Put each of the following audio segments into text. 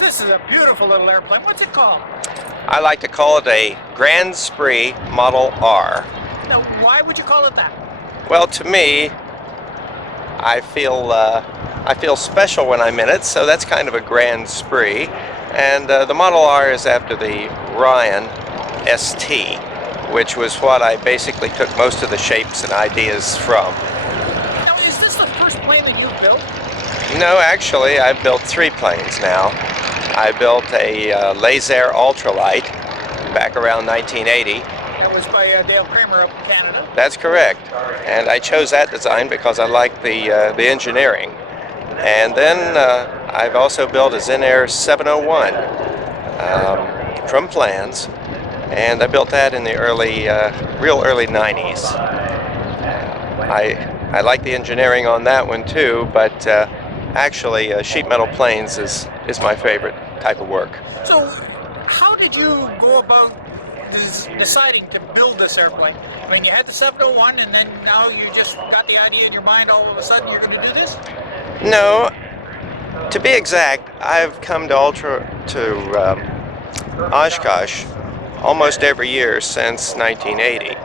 This is a beautiful little airplane. What's it called? I like to call it a Grand Spree Model R. Now, why would you call it that? Well, to me, I feel special when I'm in it, so that's kind of a grand spree. And the Model R is after the Ryan ST, which was what I basically took most of the shapes and ideas from. Now, is this the first plane that you've built? No, actually, I've built 3 planes now. I built a Lazair Ultralight back around 1980. That was by Dale Kramer up in Canada. That's correct. And I chose that design because I liked the engineering. And then I've also built a Zenair 701 from plans. And I built that in the real early 90s. I like the engineering on that one too, but actually sheet metal planes is my favorite type of work. So, how did you go about deciding to build this airplane? I mean, you had the 701 and then now you just got the idea in your mind all of a sudden you're going to do this? No, to be exact, I've come to Oshkosh almost every year since 1980,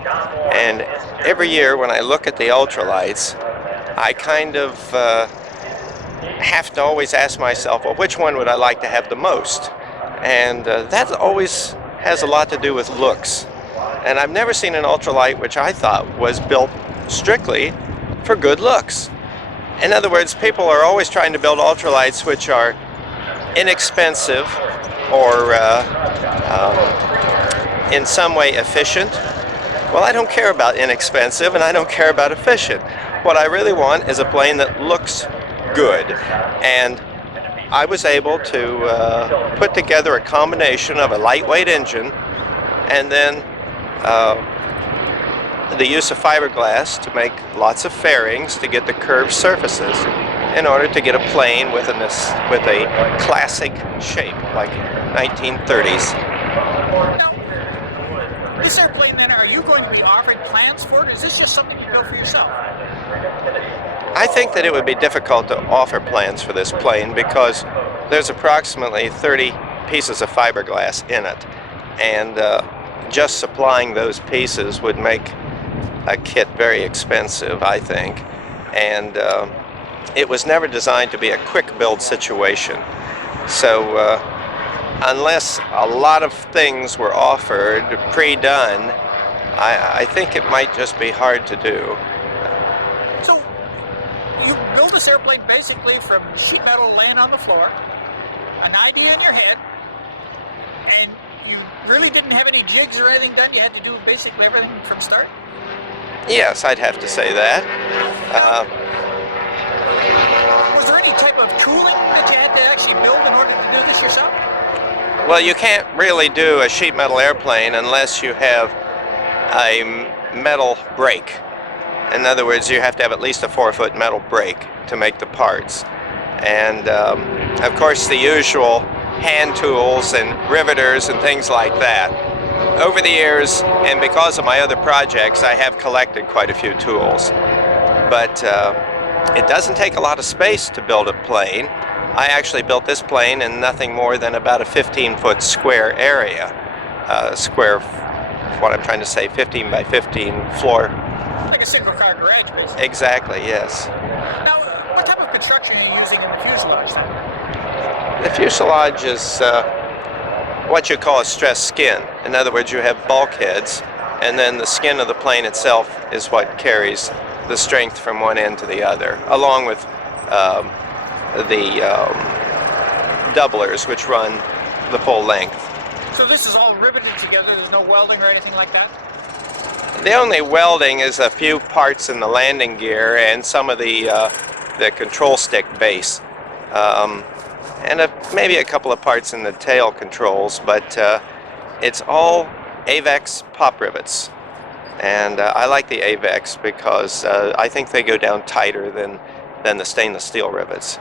and every year when I look at the ultralights, I kind of have to always ask myself, well, which one would I like to have the most? And that always has a lot to do with looks. And I've never seen an ultralight which I thought was built strictly for good looks. In other words, people are always trying to build ultralights which are inexpensive or in some way efficient. Well, I don't care about inexpensive and I don't care about efficient. What I really want is a plane that looks good. And I was able to put together a combination of a lightweight engine and then the use of fiberglass to make lots of fairings to get the curved surfaces in order to get a plane with a classic shape like 1930s. Now, this airplane then, are you going to be offering plans for it, or is this just something you built for yourself? I think that it would be difficult to offer plans for this plane because there's approximately 30 pieces of fiberglass in it, and just supplying those pieces would make a kit very expensive, I think, and it was never designed to be a quick build situation. So unless a lot of things were offered pre-done, I think it might just be hard to do. So you built this airplane basically from sheet metal laying on the floor, an idea in your head, and you really didn't have any jigs or anything done. You had to do basically everything from start? Yes, I'd have to say that. Was there any type of tooling that you had to actually build in order to do this yourself? Well, you can't really do a sheet metal airplane unless you have a metal brake. In other words, you have to have at least a 4-foot metal brake to make the parts. And of course the usual hand tools and riveters and things like that. Over the years, and because of my other projects, I have collected quite a few tools. But it doesn't take a lot of space to build a plane. I actually built this plane in nothing more than about a 15-foot square area. What I'm trying to say, 15 by 15 floor. Like a single car garage, basically. Exactly, yes. Now, what type of construction are you using in the fuselage then? The fuselage is what you call a stressed skin. In other words, you have bulkheads, and then the skin of the plane itself is what carries the strength from one end to the other, along with the doublers, which run the full length. So this is all riveted together, there's no welding or anything like that? The only welding is a few parts in the landing gear and some of the control stick base. And maybe a couple of parts in the tail controls, but it's all AVEX pop rivets. And I like the AVEX because I think they go down tighter than the stainless steel rivets.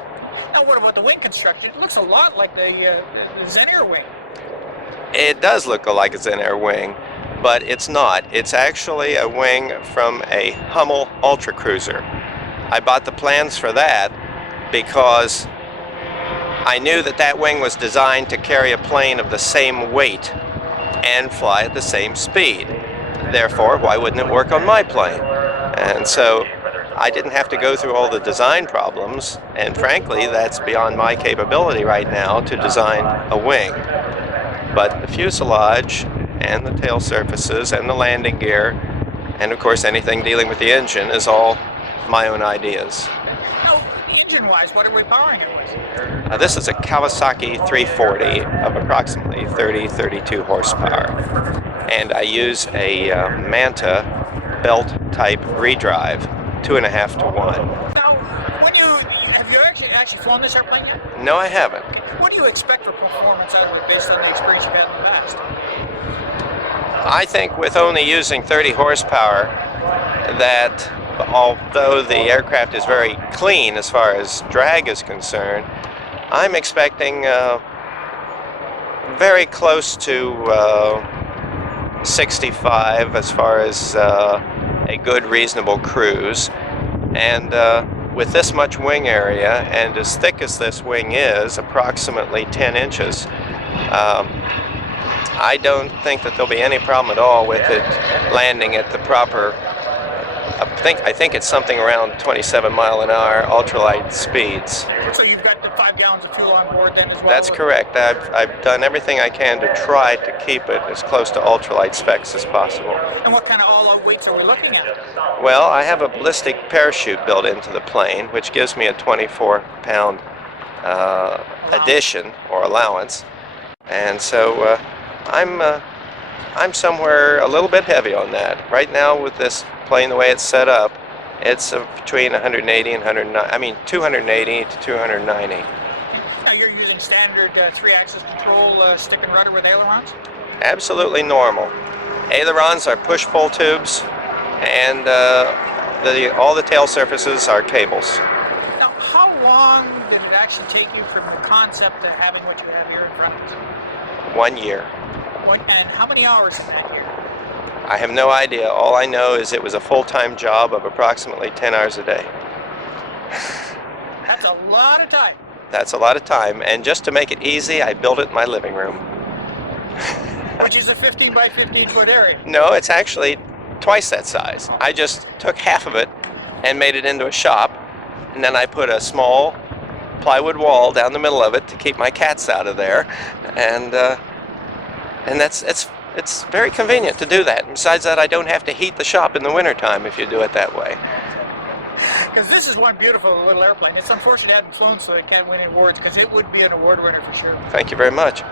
Now what about the wing construction? It looks a lot like the Zenair wing. It does look like a Zenair wing, but it's not. It's actually a wing from a Hummel UltraCruiser. I bought the plans for that because I knew that that wing was designed to carry a plane of the same weight and fly at the same speed. Therefore, why wouldn't it work on my plane? And so I didn't have to go through all the design problems, and frankly, that's beyond my capability right now to design a wing. But the fuselage and the tail surfaces and the landing gear, and of course anything dealing with the engine, is all my own ideas. Now, engine-wise, what are we powering it with? This is a Kawasaki 340 of approximately 30-32 horsepower, and I use a Manta belt type redrive, 2.5 to 1. Now, have you actually flown this airplane yet? No, I haven't. Okay. What do you expect for performance out of it based on the experience you've had in the past? I think with only using 30 horsepower, that although the aircraft is very clean as far as drag is concerned, I'm expecting very close to 65 as far as a good, reasonable cruise. And with this much wing area, and as thick as this wing is, approximately 10 inches, I don't think that there'll be any problem at all with it landing at the proper, I think it's something around 27 mile an hour ultralight speeds. So you've got the 5 gallons of fuel on board then as well? That's correct. I've done everything I can to try to keep it as close to ultralight specs as possible. And what kind of all-out weights are we looking at? Well, I have a ballistic parachute built into the plane, which gives me a 24-pound addition or allowance, and so I'm somewhere a little bit heavy on that. Right now with this plane the way it's set up, it's between 180 and 280 to 290. Now you're using standard 3-axis control stick and rudder with ailerons? Absolutely normal. Ailerons are push-pull tubes, and all the tail surfaces are cables. Now, how long did it actually take you from the concept to having what you have here in front of us? 1 year. And how many hours in that year? I have no idea. All I know is it was a full-time job of approximately 10 hours a day. That's a lot of time. That's a lot of time, and just to make it easy, I built it in my living room. Which is a 15 by 15 foot area. No, it's actually twice that size. I just took half of it and made it into a shop, and then I put a small plywood wall down the middle of it to keep my cats out of there, and it's very convenient to do that. And besides that, I don't have to heat the shop in the wintertime if you do it that way. Because this is one beautiful little airplane. It's unfortunate it hadn't flown so it can't win any awards, because it would be an award winner for sure. Thank you very much.